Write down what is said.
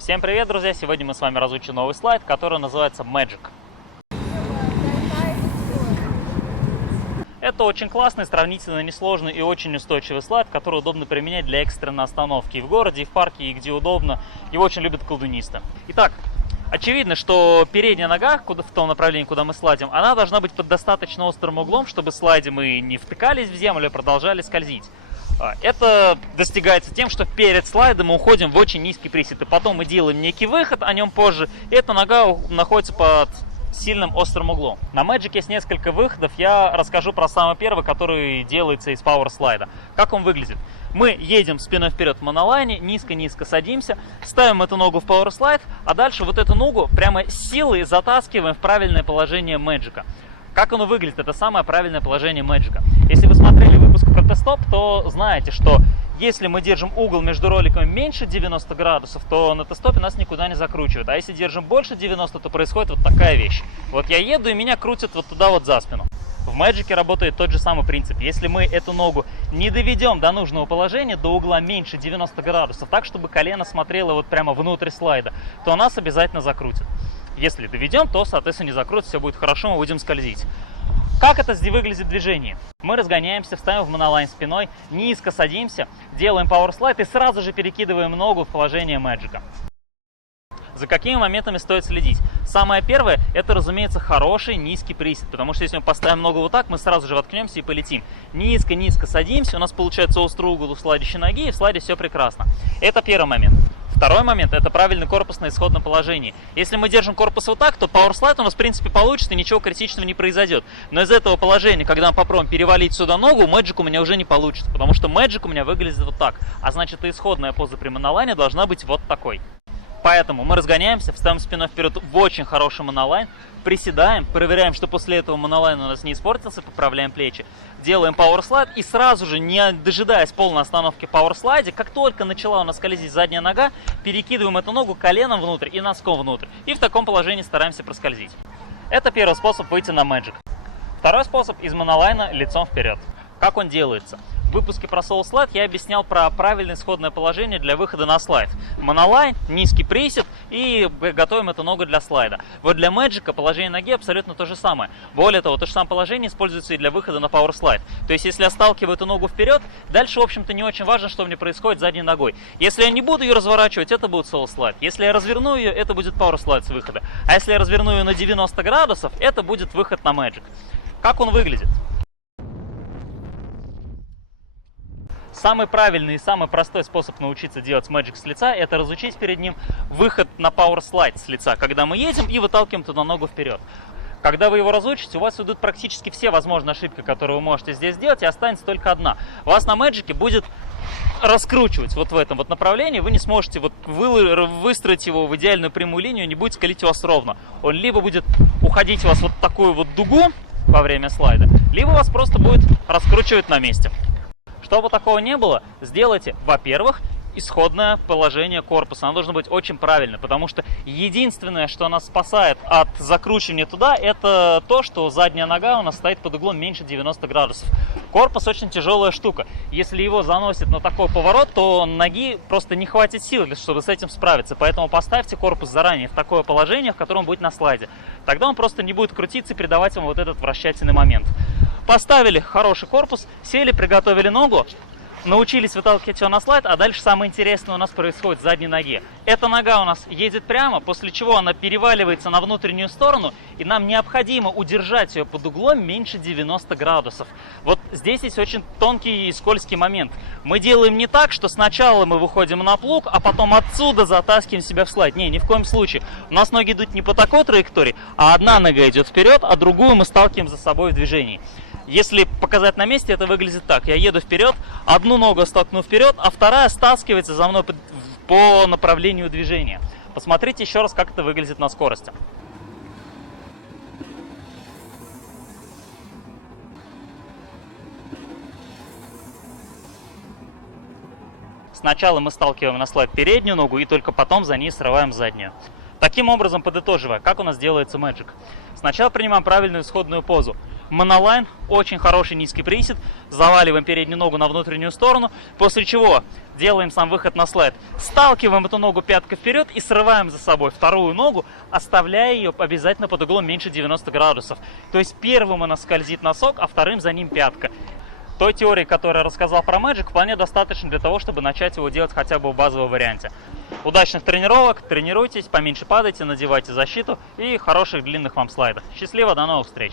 Всем привет, друзья! Сегодня мы с вами разучим новый слайд, который называется Magic. Это очень классный, сравнительно несложный и очень устойчивый слайд, который удобно применять для экстренной остановки и в городе, и в парке, и где удобно. Его очень любят колдунисты. Итак, очевидно, что передняя нога в том направлении, куда мы слайдим, она должна быть под достаточно острым углом, чтобы слайде мы не втыкались в землю, а продолжали скользить. Это достигается тем, что перед слайдом мы уходим в очень низкий присед, и потом мы делаем некий выход, о нем позже, и эта нога находится под сильным острым углом. На Magic есть несколько выходов, я расскажу про самый первый, который делается из Power слайда. Как он выглядит? Мы едем спиной вперед в монолайне, низко-низко садимся, ставим эту ногу в Power слайд, а дальше вот эту ногу прямо силой затаскиваем в правильное положение Magic. Как оно выглядит? Это самое правильное положение Magic. Если вы смотрели выпуск про тест-стоп, то знаете, что если мы держим угол между роликами меньше 90 градусов, то на тест-стопе нас никуда не закручивает. А если держим больше 90, то происходит вот такая вещь. Вот я еду, и меня крутят вот туда вот за спину. В Magic работает тот же самый принцип. Если мы эту ногу не доведем до нужного положения, до угла меньше 90 градусов, так, чтобы колено смотрело вот прямо внутрь слайда, то нас обязательно закрутит. Если доведем, то, соответственно, не закрутит, все будет хорошо, мы будем скользить. Как это выглядит в движении? Мы разгоняемся, вставим в монолайн спиной, низко садимся, делаем Power слайд и сразу же перекидываем ногу в положение Magic. За какими моментами стоит следить? Самое первое, это, разумеется, хороший низкий присед, потому что если мы поставим ногу вот так, мы сразу же воткнемся и полетим. Низко-низко садимся, у нас получается острый угол у слайдящей ноги, и в слайде все прекрасно. Это первый момент. Второй момент – это правильный корпус на исходном положении. Если мы держим корпус вот так, то Power слайд у нас в принципе получится, и ничего критичного не произойдет. Но из этого положения, когда мы попробуем перевалить сюда ногу, Magic у меня уже не получится, потому что Magic у меня выглядит вот так. А значит, и исходная поза при монолайне должна быть вот такой. Поэтому мы разгоняемся, вставим спиной вперед в очень хороший монолайн, приседаем, проверяем, что после этого монолайн у нас не испортился, поправляем плечи, делаем Power слайд и сразу же, не дожидаясь полной остановки Power слайде, как только начала у нас скользить задняя нога, перекидываем эту ногу коленом внутрь и носком внутрь. И в таком положении стараемся проскользить. Это первый способ выйти на Magic. Второй способ из монолайна лицом вперед. Как он делается? В выпуске про Soul слайд я объяснял про правильное исходное положение для выхода на слайд. Монолайн, низкий присед и готовим эту ногу для слайда. Вот для Magic положение ноги абсолютно то же самое. Более того, то же самое положение используется и для выхода на Power слайд. То есть, если я сталкиваю эту ногу вперед, дальше, в общем-то, не очень важно, что мне происходит с задней ногой. Если я не буду ее разворачивать, это будет Soul слайд. Если я разверну ее, это будет Power слайд с выхода. А если я разверну ее на 90 градусов, это будет выход на Magic. Как он выглядит? Самый правильный и самый простой способ научиться делать Magic с лица – это разучить перед ним выход на Power слайд с лица, когда мы едем и выталкиваем туда ногу вперед. Когда вы его разучите, у вас уйдут практически все возможные ошибки, которые вы можете здесь сделать, и останется только одна. У вас на Magic будет раскручивать вот в этом вот направлении, вы не сможете вот выстроить его в идеальную прямую линию, не будет скалить у вас ровно. Он либо будет уходить у вас вот такую вот дугу во время слайда, либо вас просто будет раскручивать на месте. Чтобы такого не было, сделайте, во-первых, исходное положение корпуса. Оно должно быть очень правильно, потому что единственное, что нас спасает от закручивания туда, это то, что задняя нога у нас стоит под углом меньше 90 градусов. Корпус очень тяжелая штука. Если его заносит на такой поворот, то ноги просто не хватит сил, чтобы с этим справиться. Поэтому поставьте корпус заранее в такое положение, в котором он будет на слайде. Тогда он просто не будет крутиться и придавать вам вот этот вращательный момент. Поставили хороший корпус, сели, приготовили ногу, научились выталкивать ее на слайд, а дальше самое интересное у нас происходит с задней ноги. Эта нога у нас едет прямо, после чего она переваливается на внутреннюю сторону, и нам необходимо удержать ее под углом меньше 90 градусов. Вот здесь есть очень тонкий и скользкий момент. Мы делаем не так, что сначала мы выходим на плуг, а потом отсюда затаскиваем себя в слайд. Не, ни в коем случае. У нас ноги идут не по такой траектории, а одна нога идет вперед, а другую мы сталкиваем за собой в движении. Если показать на месте, это выглядит так. Я еду вперед, одну ногу столкну вперед, а вторая стаскивается за мной по направлению движения. Посмотрите еще раз, как это выглядит на скорости. Сначала мы сталкиваем на слайд переднюю ногу и только потом за ней срываем заднюю. Таким образом, подытоживая, как у нас делается Magic. Сначала принимаем правильную исходную позу. монолайн, очень хороший низкий присед, заваливаем переднюю ногу на внутреннюю сторону, после чего делаем сам выход на слайд, сталкиваем эту ногу пяткой вперед и срываем за собой вторую ногу, оставляя ее обязательно под углом меньше 90 градусов. То есть первым у нас скользит носок, а вторым за ним пятка. Той теории, которую я рассказал про Magic, вполне достаточно для того, чтобы начать его делать хотя бы в базовом варианте. Удачных тренировок, тренируйтесь, поменьше падайте, надевайте защиту и хороших длинных вам слайдов. Счастливо, до новых встреч!